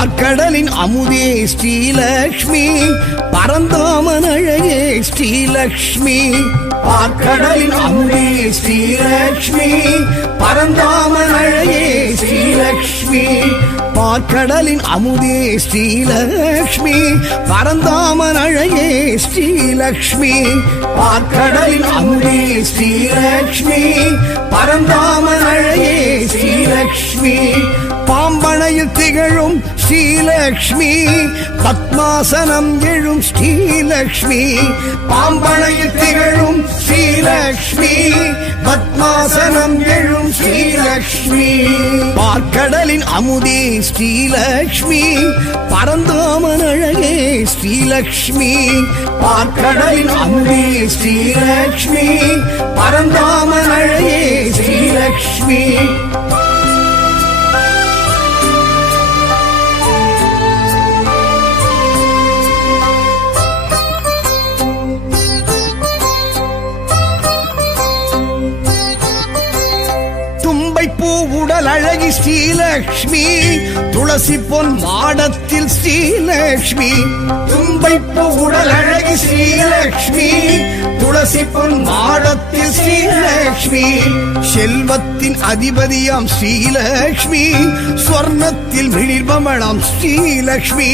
பார்க்கடலின் அமுதே ஸ்ரீலக்ஷ்மி பரந்தாமன் அழகே ஸ்ரீலக்ஷ்மி பார்க்கடலின் அமுதே ஸ்ரீலக்ஷ்மி பரந்தாமன் அழகே ஸ்ரீலக்ஷ்மி பார்க்கடலின் அமுதே ஸ்ரீலக்ஷ்மி பரந்தாமன் அழகே ஸ்ரீலக்ஷ்மி பார்க்கடலின் அமுதே ஸ்ரீலக்ஷ்மி பரந்தாமன் அழகே ஸ்ரீலக்ஷ்மி பாம்பனையில் திகழும் ஸ்ரீலக்ஷ்மி பத்மாசனம் எழும் ஸ்ரீலக்ஷ்மி பாம்பனையில் திகழும் ஸ்ரீலக்ஷ்மி பத்மாசனம் எழும் ஸ்ரீலக்ஷ்மி பார்க்கடலின் அமுதே ஸ்ரீலக்ஷ்மி பரந்தாமன் அழகே ஸ்ரீலக்ஷ்மி பார்க்கடலின் அமுதே ஸ்ரீலக்ஷ்மி பரந்தாமன் அழகே ஸ்ரீலக்ஷ்மி உடல் அழகி ஸ்ரீலக்ஷ்மி துளசி பொன் மாடத்தில் ஸ்ரீலக்ஷ்மி தும்பைப்பு உடல் அழகி ஸ்ரீலக்ஷ்மி துளசி பொன் மாடத்தில் ஸ்ரீலக்ஷ்மி செல்வத்தின் அதிபதியாம் ஸ்ரீலக்ஷ்மி ஸ்வர்ணத்தில் விழிர்பமணாம் ஸ்ரீலக்ஷ்மி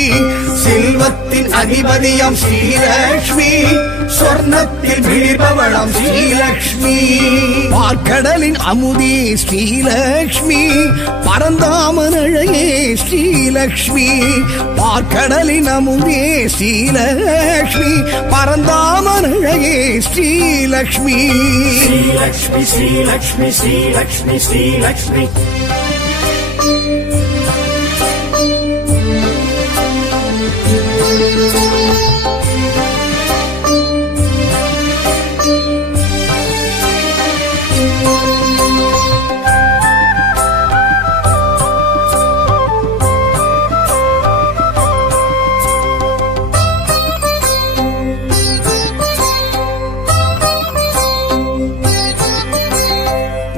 செல்வத்தின் அதிபதியாம் ஸ்ரீலக்ஷ்மி ஸ்வர்ணத்தில் விழிர்பவளாம் ஸ்ரீலக்ஷ்மி பார்க்கடலின் அமுதே ஸ்ரீலக்ஷ்மி பரந்தாமன் அழகே ஸ்ரீலக்ஷ்மி பார்க்கடலின் அமுதே ஸ்ரீலக்ஷ்மி பரந்தாமன் அழகே ஸ்ரீலக்ஷ்மி ஸ்ரீலக்ஷ்மி ஸ்ரீலக்ஷ்மி ஸ்ரீலக்ஷ்மி ஸ்ரீலக்ஷ்மி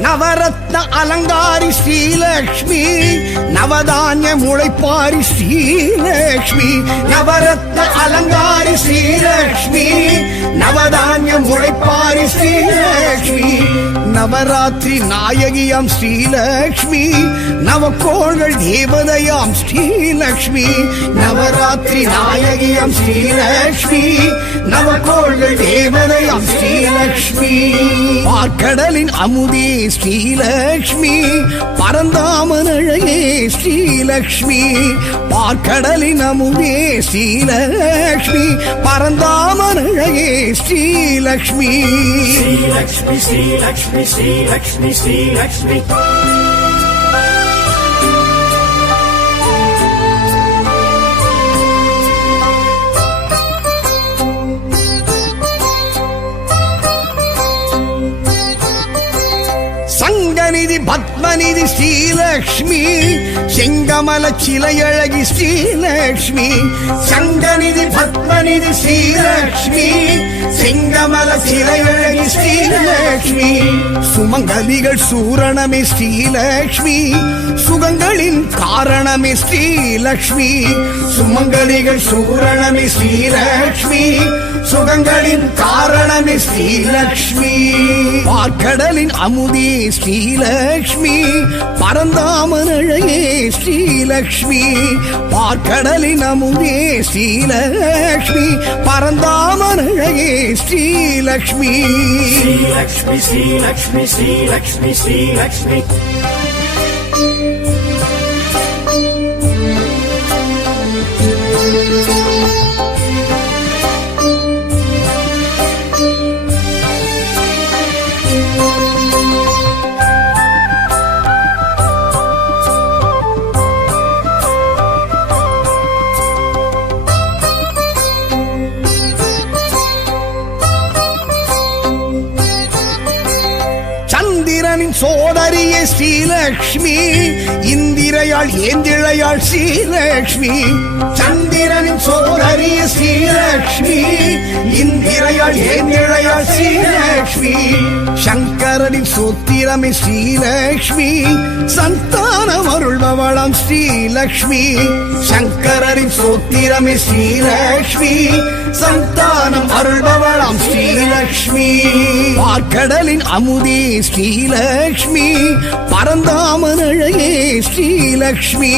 நவரத்ன அலங்காரி ஸ்ரீலக்ஷ்மி நவதானிய முளைப்பாரி ஸ்ரீலக்ஷ்மி நவரத்ன அலங்காரி ஸ்ரீலக்ஷ்மி நவதானிய முளைப்பாரி ஸ்ரீலக்ஷ்மி நவராத்திரி நாயகியாம் ஸ்ரீலக்ஷ்மி நவக்கோள்கள் தேவதையாம் ஸ்ரீலக்ஷ்மி நவராத்திரி நாயகியாம் ஸ்ரீலக்ஷ்மி நவக்கோள்கள் தேவதையாம் ஸ்ரீலக்ஷ்மி பார்க்கடலின் அமுதே ஸ்ரீலக்ஷ்மி பரந்தாமன் அழகே ஸ்ரீலக்ஷ்மி பார்க்கடலின் அமுதே ஸ்ரீலக்ஷ்மி பரந்தாமன் அழகே ஸ்ரீலக்ஷ்மி ஸ்ரீலக்ஷ்மி ஸ்ரீலக்ஷ்மி ஸ்ரீலக்ஷ்மி ஸ்ரீலக்ஷ்மி சங்கநிதி பத்மநிதி ஸ்ரீலக்ஷ்மி செங்கமல சிலையழகி ஸ்ரீலக்ஷ்மி சங்கநிதி பத்மநிதி ஸ்ரீலக்ஷ்மி செங்கமல சிலையழகி ஸ்ரீலக்ஷ்மி சுமங்கலிகள் சூரணமே ஸ்ரீலக்ஷ்மி சுகங்களின் காரணமே ஸ்ரீலக்ஷ்மி சுமங்கலிகள் சூரணமே ஸ்ரீலக்ஷ்மி சுகங்களின் காரணமே ஸ்ரீலக்ஷ்மி பார்க்கடலின் அமுதே ஸ்ரீலக்ஷ்மி பரந்தாமன் அழகே ஸ்ரீலக்ஷ்மி பார்க்கடலின் அமுதே ஸ்ரீலக்ஷ்மி பரந்தாமன் அழகே ஸ்ரீலக்ஷ்மி ஸ்ரீலக்ஷ்மி ஸ்ரீலக்ஷ்மி ஸ்ரீலக்ஷ்மி ஸ்ரீலக்ஷ்மி சோதரியே ஸ்ரீலக்ஷ்மி இந்திரையாள் ஏந்திழையாள் ஸ்ரீலக்ஷ்மி சந்திரனின் சோதரியே ஸ்ரீலக்ஷ்மி இந்திரையாள் ஏந்திழையாள் ஏந்திழையாள் ஸ்ரீலக்ஷ்மி சங்கரனின் சூத்திரமே ஸ்ரீலக்ஷ்மி சந்தானம் அருள்பவளாம் ஸ்ரீலக்ஷ்மி சங்கரனின் சூத்திரமே ஸ்ரீலக்ஷ்மி சந்தானம் அருள்பவளாம் ஸ்ரீலக்ஷ்மி பார்க்கடலின் அமுதே ஸ்ரீலக்ஷ்மி பரந்தாமன் அழகே ஸ்ரீலக்ஷ்மி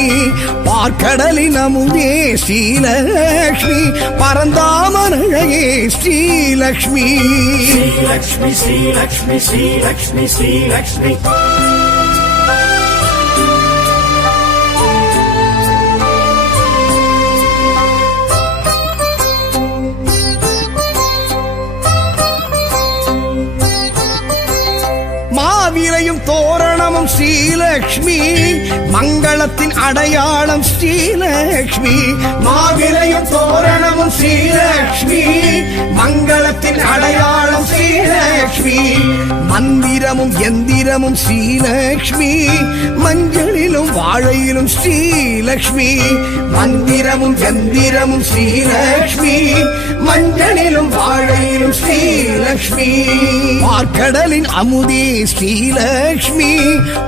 பார்க்கடலின் அமுதே ஸ்ரீலக்ஷ்மி பரந்தாமன் அழகே ஸ்ரீலக்ஷ்மி ஸ்ரீலக்ஷ்மி ஸ்ரீலக்ஷ்மி ஸ்ரீலக்ஷ்மி ஸ்ரீலக்ஷ்மி மாவிலையும் தோரணமும் ஸ்ரீலக்ஷ்மி மங்களத்தின் அடையாளம் ஸ்ரீலக்ஷ்மி மாவிலையும் தோரணமும் ஸ்ரீலக்ஷ்மி மங்களத்தின் அடையாளம் ஸ்ரீலக்ஷ்மி மந்திரமும் எந்திரமும் ஸ்ரீலக்ஷ்மி மஞ்சளிலும் வாழையிலும் ஸ்ரீலக்ஷ்மி மந்திரமும் எந்திரமும் ஸ்ரீலக்ஷ்மி மஞ்சளிலும் வாழையிலும் ஸ்ரீலக்ஷ்மி பார்க்கடலின் அமுதே ஸ்ரீலக்ஷ்மி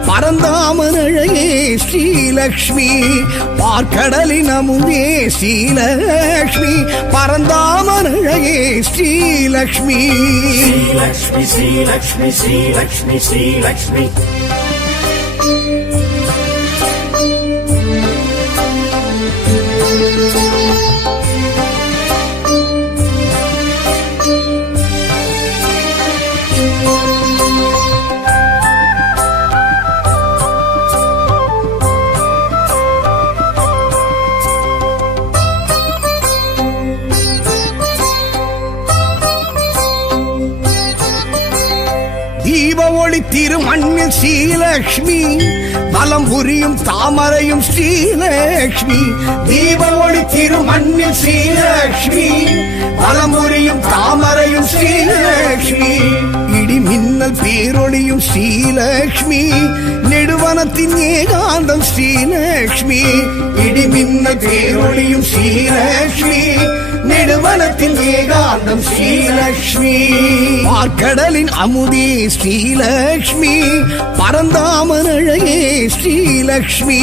பரந்தாமன் அழகே ஸ்ரீலக்ஷ்மி பார்க்கடலின் அமுதே ஸ்ரீலக்ஷ்மி பரந்தாமன் அழகே ஸ்ரீலக்ஷ்மி ஸ்ரீலக்ஷ்மி ஸ்ரீலக்ஷ்மி ஸ்ரீலக்ஷ்மி ஸ்ரீலக்ஷ்மி தீப ஒளி திருமண்ணில் ஸ்ரீலக்ஷ்மி பலம் புரியும் தாமரையும் ஸ்ரீலக்ஷ்மி தீப ஒளி திருமண்ணில் ஸ்ரீலக்ஷ்மி பலம் புரியும் தாமரையும் ஸ்ரீலக்ஷ்மி இடி மின்னல் பேரொளியும் ஸ்ரீலக்ஷ்மி நெடுவனத்தின் ஏகாந்தம் ஸ்ரீலக்ஷ்மி இடி மின்னல் பேரொளியும் ஸ்ரீலக்ஷ்மி நெடுவனத்தின் ஏகாந்தம் ஸ்ரீலக்ஷ்மி பார்க்கடலின் அமுதே ஸ்ரீலக்ஷ்மி பரந்தாமன் அழகே ஸ்ரீலக்ஷ்மி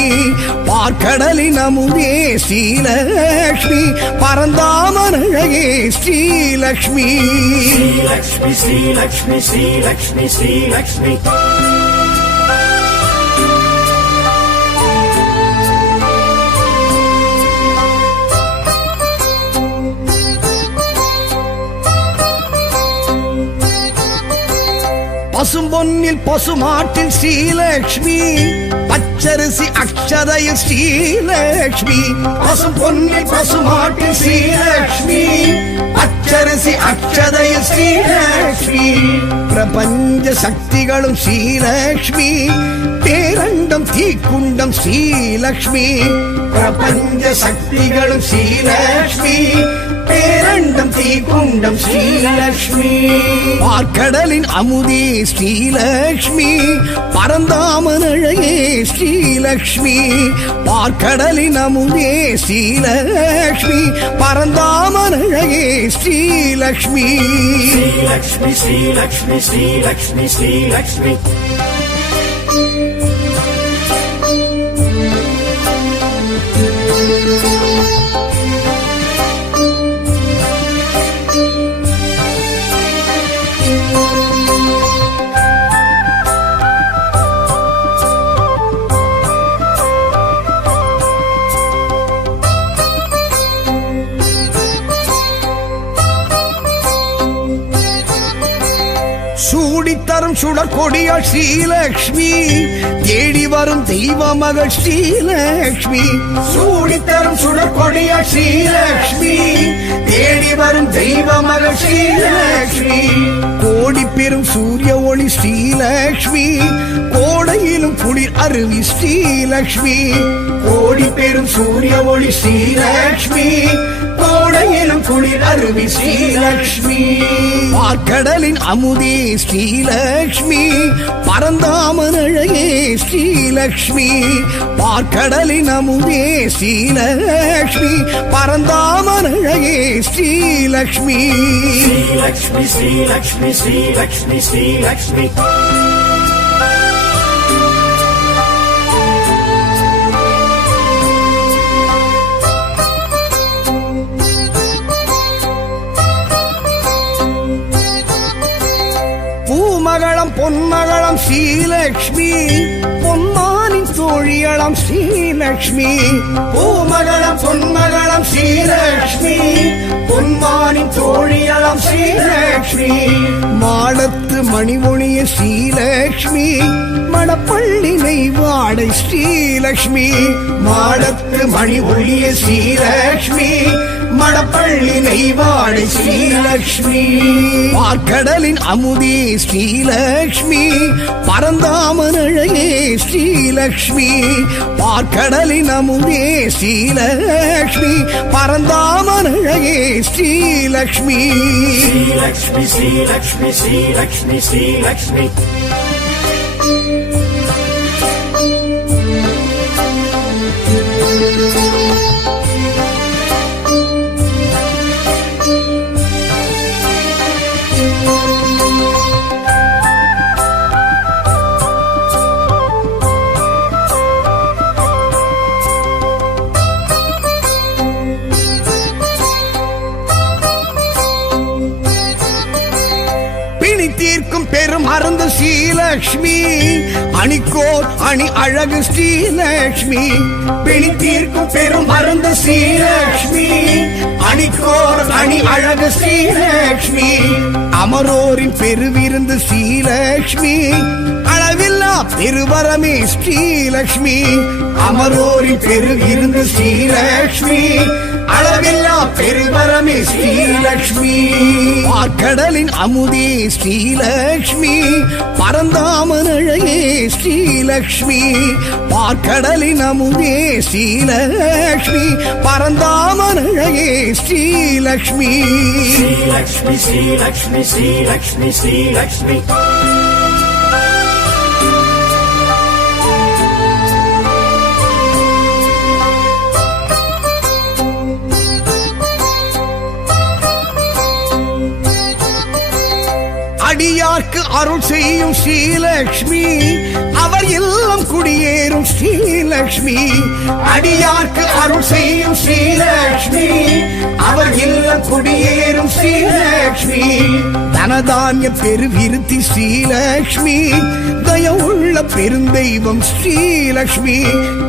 பார்க்கடலின் அமுதே ஸ்ரீலக்ஷ்மி பரந்தாமன் அழகே ஸ்ரீலக்ஷ்மி ஸ்ரீலக்ஷ்மி ஸ்ரீலக்ஷ்மி ஸ்ரீலக்ஷ்மி ஸ்ரீலக்ஷ்மி பசும்பொன்னில் பசுமாட்டில் ஸ்ரீலக்ஷ்மி பச்சரிசி அக்ஷதையில் ஸ்ரீலக்ஷ்மி பசும்பொன்னில் பசுமாட்டில் ஸ்ரீலக்ஷ்மி பச்சரிசி அக்ஷதையில் ஸ்ரீலக்ஷ்மி பிரபஞ்ச சக்திகளும் ஸ்ரீலக்ஷ்மி பேரண்டம் தீக்குண்டம் ஸ்ரீலக்ஷ்மி பிரபஞ்ச சக்திகளும் ஸ்ரீலக்ஷ்மி பேரண்டம் தீக்குண்டம் ஸ்ரீலக்ஷ்மி பார்க்கடலின் அமுதே ஸ்ரீலக்ஷ்மி பரந்தாமன் அழகே ஸ்ரீலக்ஷ்மி பார்க்கடலின் அமுதே ஸ்ரீலக்ஷ்மி பரந்தாமன் அழகே ஸ்ரீலக்ஷ்மி ஸ்ரீலக்ஷ்மி ஸ்ரீலக்ஷ்மி ஸ்ரீலக்ஷ்மி ஸ்ரீலக்ஷ்மி சூடித்தரும் சுடற்கொடியாள் ஸ்ரீலக்ஷ்மி தேடி வரும் தெய்வ மகள் ஸ்ரீலக்ஷ்மி சூடித்தரும் சுடற்கொடியாள் ஸ்ரீலக்ஷ்மி தேடி வரும் தெய்வ மகள் ஸ்ரீலக்ஷ்மி கோடி பெரும் சூரிய ஒளி ஸ்ரீலக்ஷ்மி கோடையிலும் குளிர் அருவி ஸ்ரீலக்ஷ்மி கோடி பெரும் சூரிய ஒளி ஸ்ரீலக்ஷ்மி கோடையிலும் குளிர் அருவி ஸ்ரீலக்ஷ்மி பார்க்கடலின் அமுதே ஸ்ரீலக்ஷ்மி பரந்தாமன் அழகே ஸ்ரீலக்ஷ்மி பார்க்கடலின் அமுதே ஸ்ரீலக்ஷ்மி பரந்தாமன் அழகே ஸ்ரீலக்ஷ்மி ஸ்ரீலக்ஷ்மி ஸ்ரீலக்ஷ்மி ஸ்ரீலக்ஷ்மி ஸ்ரீலக்ஷ்மி பூமகளம் பொன்மகளம் ஸ்ரீலக்ஷ்மி பொன்மானின் தோழியளம் ஸ்ரீலக்ஷ்மி பூமகளம் பொன்மகளம் ஸ்ரீலக்ஷ்மி பொன்மானின் தோழியளம் ஸ்ரீலக்ஷ்மி மாடத்து மணிமொழிய ஸ்ரீலக்ஷ்மி மணப்பள்ளி நெய்வாடை ஸ்ரீலக்ஷ்மி மாடத்து மணி ஒளிய ஸ்ரீலக்ஷ்மி மணப்பள்ளி நெய்வாடை ஸ்ரீலக்ஷ்மி பார்க்கடலின் அமுதே ஸ்ரீலக்ஷ்மி பரந்தாமன் அழகே ஸ்ரீலக்ஷ்மி பார்க்கடலின் அமுதே ஸ்ரீலக்ஷ்மி பரந்தாமன் அழகே ஸ்ரீலக்ஷ்மி ஸ்ரீலக்ஷ்மி ஸ்ரீலக்ஷ்மி ஸ்ரீலக்ஷ்மி ஸ்ரீலக்ஷ்மி தீர்க்கும் பெரும் மருந்து ஸ்ரீலக்ஷ்மி அணிக்கோர் அணி அழகு ஸ்ரீலக்ஷ்மி பிணி தீர்க்கும் பெரும் மருந்து ஸ்ரீலக்ஷ்மி அணிக்கோர் அணி அழகு ஸ்ரீலக்ஷ்மி அமரோரின் பெருவிருந்து ஸ்ரீலக்ஷ்மி அளவில்லா பெருவரமே ஸ்ரீலக்ஷ்மி அமரோரின் பெருவிருந்து ஸ்ரீலக்ஷ்மி அளவில்லா பெருவரமே ஸ்ரீலக்ஷ்மி பார்க்கடலின் அமுதே ஸ்ரீலக்ஷ்மி பரந்தாமன் அழகே ஸ்ரீலக்ஷ்மி பார்க்கடலின் அமுதே ஸ்ரீலக்ஷ்மி பரந்தாமன் அழகே ஸ்ரீலக்ஷ்மி ஸ்ரீலக்ஷ்மி ஸ்ரீலக்ஷ்மி ஸ்ரீலக்ஷ்மி ஸ்ரீலக்ஷ்மி அடியார்க்கு அருள் செய்யும் ஸ்ரீலக்ஷ்மி அவர் இல்லம் குடியேறும் ஸ்ரீலக்ஷ்மி அடியார்க்கு அருள் செய்யும் ஸ்ரீலக்ஷ்மி அவர் இல்லம் குடியேறும் ஸ்ரீலக்ஷ்மி தனதானிய பெருவிருத்தி ஸ்ரீலக்ஷ்மி தயவுள்ள பெருந்தெய்வம் ஸ்ரீலக்ஷ்மி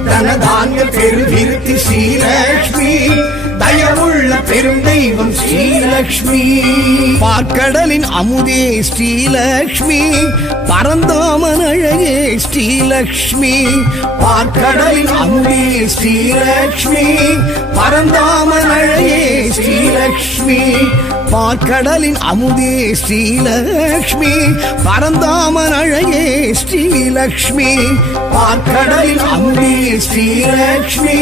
தனதானிய பெருவிருத்தி ஸ்ரீலக்ஷ்மி தயவுள்ள பெருந்தெய்வம் ஸ்ரீலக்ஷ்மி பார்க்கடலின் அமுதே ஸ்ரீலக்ஷ்மி பரந்தாமன் அழகே ஸ்ரீலக்ஷ்மி பார்க்கடலின் அமுதே ஸ்ரீலக்ஷ்மி பரந்தாமன் அழகே ஸ்ரீலக்ஷ்மி பார்க்கடலின் அமுதே ஸ்ரீலக்ஷ்மி பரந்தாமன் அழகே ஸ்ரீலக்ஷ்மி பார்க்கடலின் அமுதே ஸ்ரீலக்ஷ்மி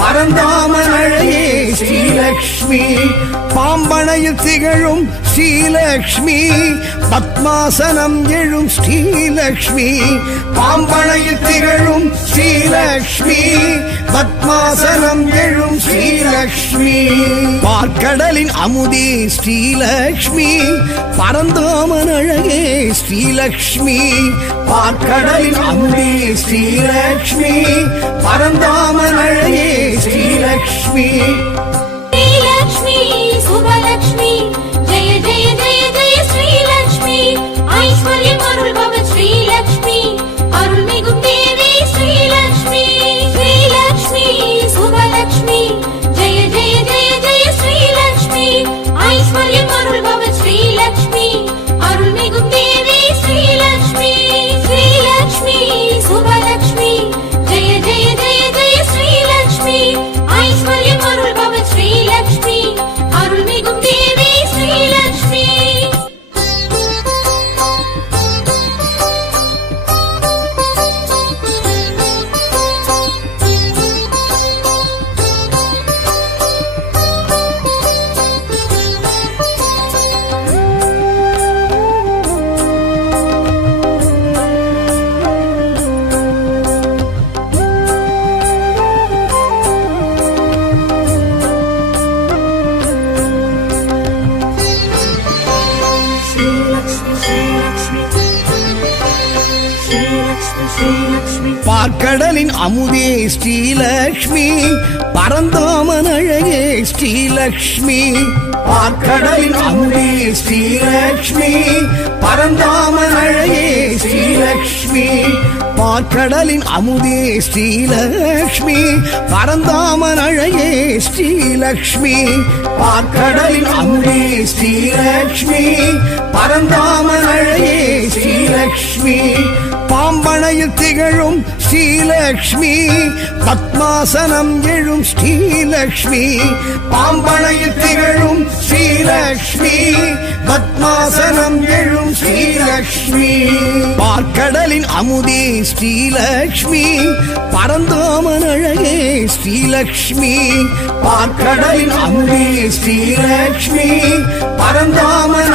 பரந்தாமன் அழகே ஸ்ரீலக்ஷ்மி பாம்பனையில் திகழும் ஸ்ரீலக்ஷ்மி பத்மாசனம் எழும் ஸ்ரீலக்ஷ்மி பாம்பனையில் திகழும் ஸ்ரீலக்ஷ்மி பத்மாசனம் எழும் ஸ்ரீலக்ஷ்மி பார்க்கடலின் அமுதே ஸ்ரீலக்ஷ்மி பரந்தாமன் அழகே ஸ்ரீலக்ஷ்மி பார்க்கடலின் அமுதே ஸ்ரீலக்ஷ்மி பரந்தாமன் அழகே ஸ்ரீலக்ஷ்மி श्रीलक्ष्मी सुभलक्ष्मी जय जय जय जय श्रीलक्ष्मी ऐश्वर्यम् अरुள் भवत् श्रीलक्ष्मी अरुள்मिगुம் देवी श्रीलक्ष्मी श्रीलक्ष्मी सुभलक्ष्मी जय जय जय जय श्रीलक्ष्मी ऐश्वर्यम् अरुள் भवत् श्रीलक्ष्मी अरुள்मिगुம் देवी श्रीलक्ष्मी श्रीलक्ष्मी सुभलक्ष्मी जय जय जय जय श्रीलक्ष्मी ऐश्वर्यम् अरुள் भवत् श्रीलक्ष्मी अरुள்मिगुம் देवी Shri Lakshmi, Shri Lakshmi, Shri Lakshmi, Shri Lakshmi. பார்க்கடலின் அமுதே ஸ்ரீலக்ஷ்மி பரந்தாமன் அழகே ஸ்ரீலக்ஷ்மி பார்க்கடலின் அமுதே ஸ்ரீலக்ஷ்மி பரந்தாமன் அழகே ஸ்ரீலக்ஷ்மி பார்க்கடலின் அமுதே ஸ்ரீலக்ஷ்மி பரந்தாமன் அழகே ஸ்ரீலக்ஷ்மி பார்க்கடலின் அமுதே ஸ்ரீலக்ஷ்மி பரந்தாமன் அழகே ஸ்ரீலக்ஷ்மி பாம்பனையில் திகழும் ஸ்ரீலக்ஷ்மி பத்மாசனம் எழும் ஸ்ரீலக்ஷ்மி பாம்பனையில் திகழும் ஸ்ரீலக்ஷ்மி பத்மாசனம் எழும் ஸ்ரீலக்ஷ்மி பார்க்கடலின் அமுதே ஸ்ரீலக்ஷ்மி பரந்தாமன் அழகே ஸ்ரீலக்ஷ்மி பார்க்கடலின் அமுதே ஸ்ரீலக்ஷ்மி பரந்தாமன்